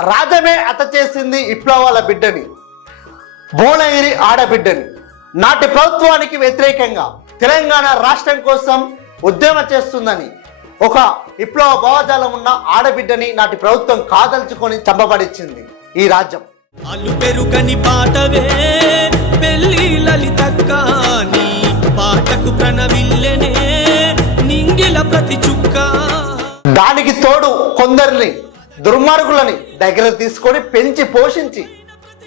రాజమే అత చేసింది విప్లవాల బిడ్డని. భువనగిరి ఆడబిడ్డని. నాటి ప్రభుత్వానికి వ్యతిరేకంగా తెలంగాణ రాష్ట్రం కోసం ఉద్యమం చేస్తుందని ఒక విప్లవ భావజాలం ఉన్న ఆడబిడ్డని నాటి ప్రభుత్వం కాదలుచుకొని చంపబడిచ్చింది ఈ రాజ్యం. అలు పెరుగని పాటవే పెళ్ళి లలితక్క పాటకు ప్రణవిల్లెనే నింగిల ప్రతి చుక్క. దానికి తోడు కొందరిని దుర్మార్గులని దగ్గర తీసుకొని పెంచి పోషించి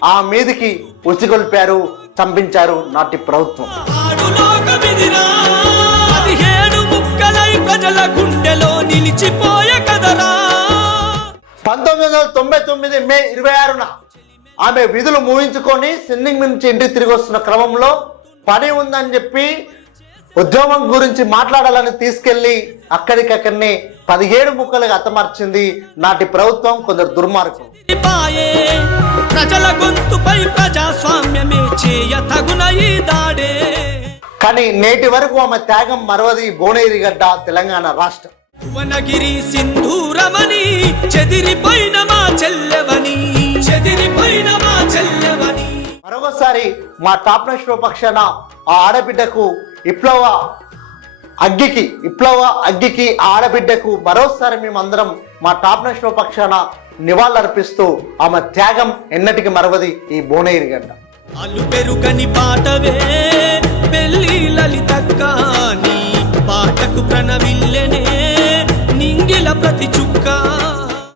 ఆ మీదికి ఉసిగొల్పారు చంపించారు నాటి ప్రభుత్వం. ఆడులోకమిదిరా పదిహేడు ముక్కలై ప్రజల గుండెలో నిలిచిపోయే కదరా. పంతొమ్మిది వందల తొంభై తొమ్మిది మే ఇరవై ఆరున ఆమె విధులు ముగించుకొని సిన్నింగ్ నుంచి ఇంటికి తిరిగి వస్తున్న క్రమంలో పని ఉందని చెప్పి ఉద్యోగం గురించి మాట్లాడాలని తీసుకెళ్ళి అక్కడికక్కడనే పదిహేడు ముక్కలుగా హతమార్చింది నాటి ప్రభుత్వం కొందరు దుర్మార్గం ప్రజల గొంతుపై ప్రజాస్వామ్యమే చేయ తగున ఈ దాడే. కానీ నేటి వరకు ఆమె త్యాగం మరవది భువనగిరి గడ్డ తెలంగాణ రాష్ట్రం. భువనగిరి సింధూరమని చెదిరిపోయిన మా చెల్లెవని చెదిరిపోయిన మా చెల్లెవని. మరొకసారి మా టాప్ పక్షాన ఆ ఆడబిడ్డకు విప్లవ అగ్గికి విప్లవ అగ్గికి ఆడబిడ్డకు మరోసారి మేమందరం మా టాప్ నేషనల్ పక్షాన నివాళులర్పిస్తూ ఆమె త్యాగం ఎన్నటికి మరవది ఈ బోనేరి గంట అలు పెరుగని పాటవే పెళ్ళి లలితక్క